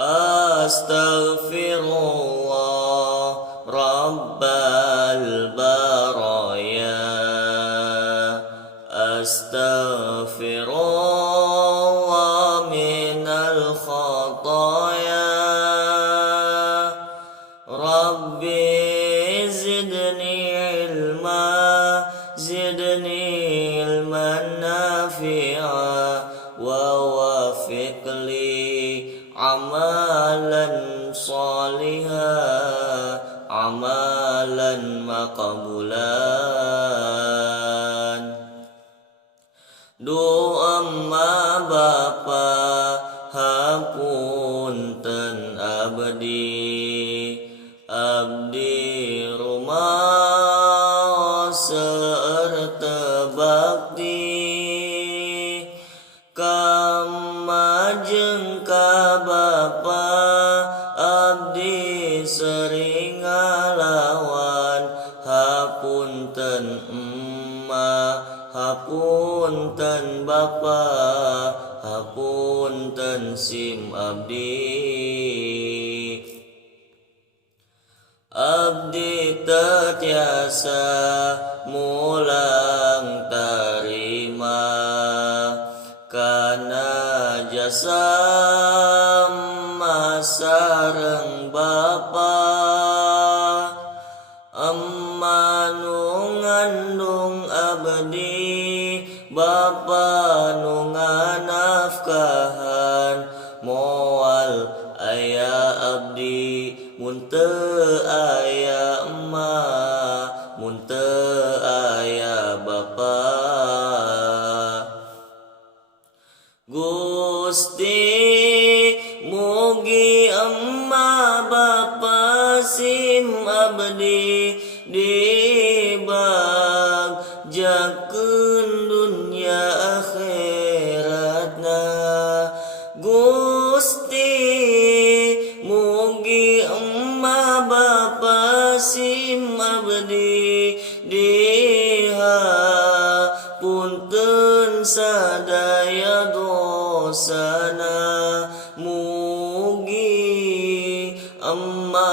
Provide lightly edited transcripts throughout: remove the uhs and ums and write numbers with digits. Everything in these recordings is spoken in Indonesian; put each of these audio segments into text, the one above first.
Astaghfirullah Rabbal baraya. Astaghfirullah minal khataya. Rabbi zidni ilma, zidni ilman nafi'a, wa wafiq li amalan salihah, amalan maqbulan. Doa ma bapa hapunten abdi, abdi rumah serta bakti. Kamajeng ka bapa abdi sering ngalawan, hapunten emma, hapunten bapa, hapunten sim abdi. Abdi tetiasa mulang tarima, kana jasa masareng bapa. Amma nu ngandung abdi, bapa nu nganafkahan, moal aya abdi mun teu aya emma, mun teu aya bapa. Gusti mugi emma bapa sim abdi dibagjakeun dunya akhiratna. Gusti mugi emma bapa sim abdi dihapunten sadaya dosana. Mugi emma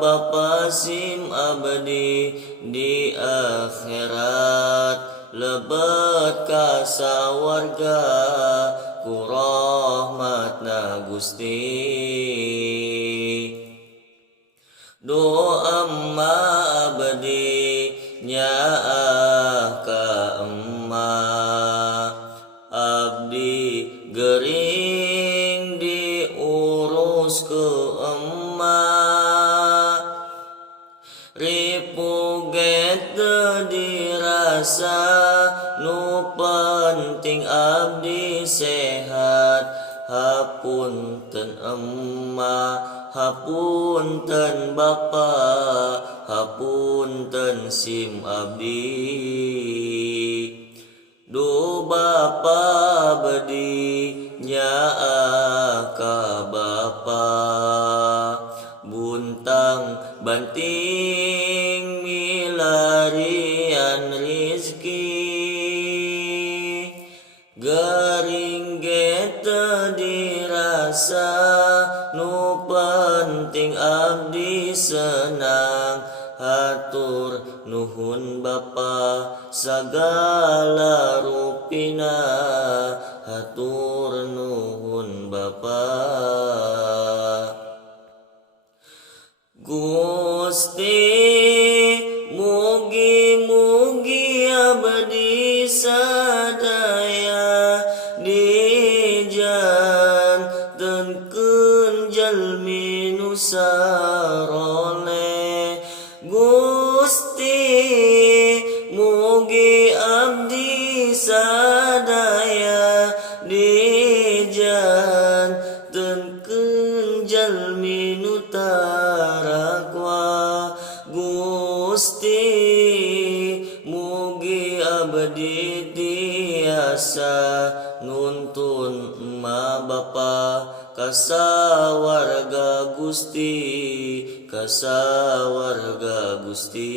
bapa sim abdi di akhirat lebet ka sawarga ku rahmatna Gusti. Doa emma abdi nyaah ka emma, abdi gering diurus ke emma. Ripu gete dirasa, nu penting abdi sehat. Hapunten emma, hapunten bapa, hapunten sim abdi. Do bapa abdi nyaah ka bapa, buntang banting milarian rizki. Garing gete dirasa, nu penting abdi senang. Hatur nuhun bapa sagala rupina, hatur nuhun bapa. Gusti mugi-mugi abdi sadaya dijantenkeun jalmi nu saroleh. Gusti mugi abdi sadaya dijantenkeun jalmi nu tarakwa. Gusti mugi abdi tiasa nuntun emma bapa kasawarga Gusti, kasawarga Gusti.